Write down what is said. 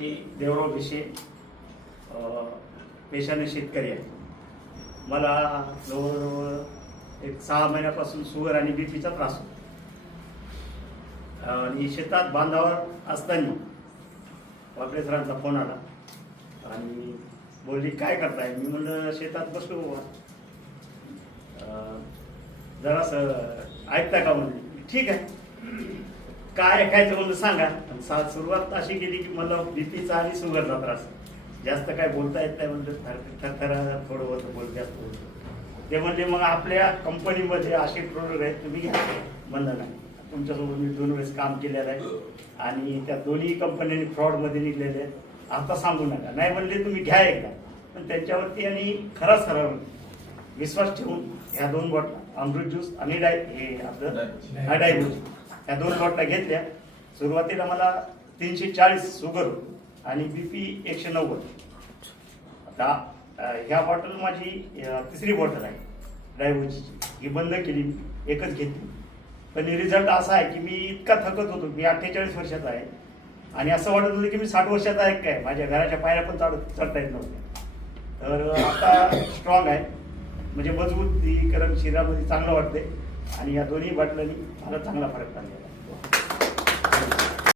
मी देवराव भिशे पेशाने शेतकरी आहे. मला जवळजवळ एक 6 महिन्यापासून शुगर आणि बीपीचा त्रास होतो. आणि शेतात बांधावर असताना वाकडे सरांचा फोन आला आणि बोलली काय करताय. मी म्हणलं शेतात बसलो. जरासं ऐकता का म्हणले. ठीक आहे काय ऐकायचं म्हणलं सांगा. सुरुवात अशी केली की मला बीपीचा आणि शुगरचा त्रास. जास्त काय बोलता येत नाही म्हणलं. थर थोडं होतं बोल जास्त होतं. ते म्हणजे मग आपल्या कंपनीमध्ये असे प्रोडक्ट आहेत तुम्ही घ्या म्हणलं नाही. तुमच्यासोबत मी 2 वेळेस काम केलेलं आहे आणि त्या दोन्ही कंपन्यांनी फ्रॉडमध्ये निघलेले आहेत. आता सांगू नका नाही म्हणले तुम्ही घ्या एकदा. पण त्यांच्यावरती आणि खराच खरा विश्वास ठेवून ह्या 2 बॉटल अमृत ज्यूस आणि हे आपलं डायबुजी ह्या 2 बॉटल्या घेतल्या. सुरुवातीला मला 340 शुगर होती आणि बीपी 190. आता ह्या बॉटल माझी 3री बॉटल आहे डायबुजीची. ही बंद केली, एकच घेतली. पण रिझल्ट असा आहे की मी इतका थकत होतो. मी 48 वर्षाचा आहे आणि असं वाटत होतं की मी 60 वर्षाचा आहे काय. माझ्या घराच्या पायऱ्या पण चढता येत नव्हत्या. तर आता स्ट्रॉंग आहे म्हणजे मजबूतीकरण शरीरामध्ये चांगलं वाटते आणि या दोन्ही बाटल्यांनी मला चांगला फरक पडलेला आहे.